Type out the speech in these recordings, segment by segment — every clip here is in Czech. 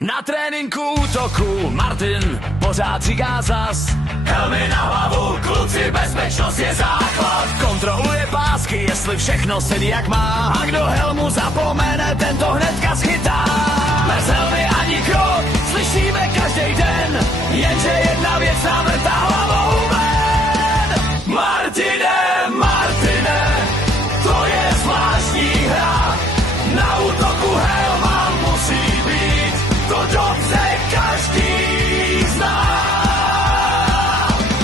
Na tréninku útoku Martin pořád říká zas: helmy na hlavu, kluci, bezpečnost je základ. Kontroluje pásky, jestli všechno sedí jak má. A kdo helmu zapomene, ten to hnedka schytá. Bez helmy ani krok, slyšíme každý den, jenže jedna věc nám vrtá hlavou ven. Martine, to je zvláštní hra. Na útoku helma musí být, to dobře každý zná.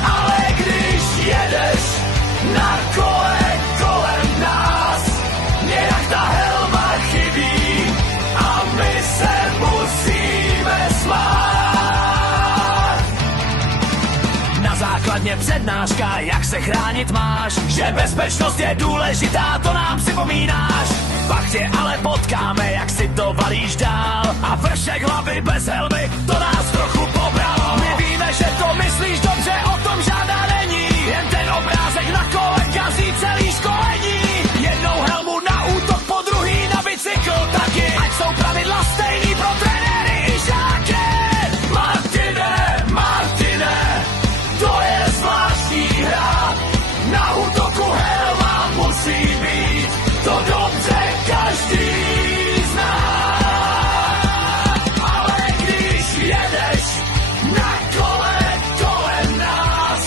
Ale když jedeš na kole kolem nás, nějak ta helma chybí a my se musíme smát. Na základně přednáška, jak se chránit máš, že bezpečnost je důležitá, to nám připomínáš. Pak tě ale potkáme, jak si to valíš dál, a vršek hlavy bez helmy, to nás trochu pobralo. My víme, že to myslíš dobře, o tom žádná není, jen ten obrázek na kole kazí celý školení. Jednou helmu na útok, po druhý na bicykl taky, ať jsou pravidla stejný pro trenéry i žáky. Martine, to je zvláštní hra. Na útoku helma musí být, to dobře každý zná. Ale když jedeš na kole kolem nás,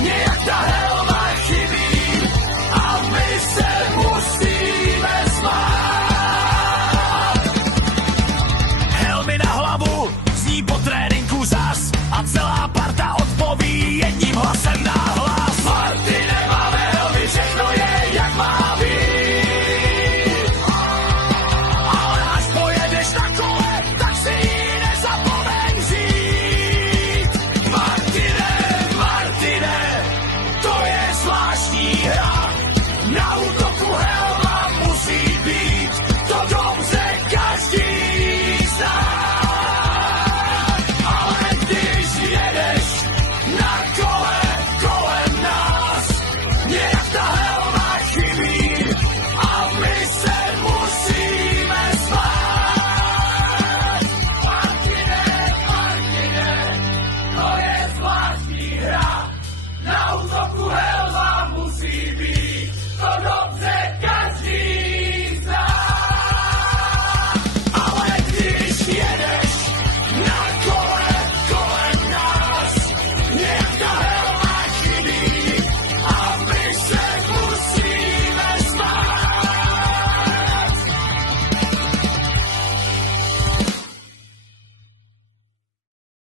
nějak ta helma chybí a my se musíme smát. Helmy na hlavu zní po tréninku zas a celá parta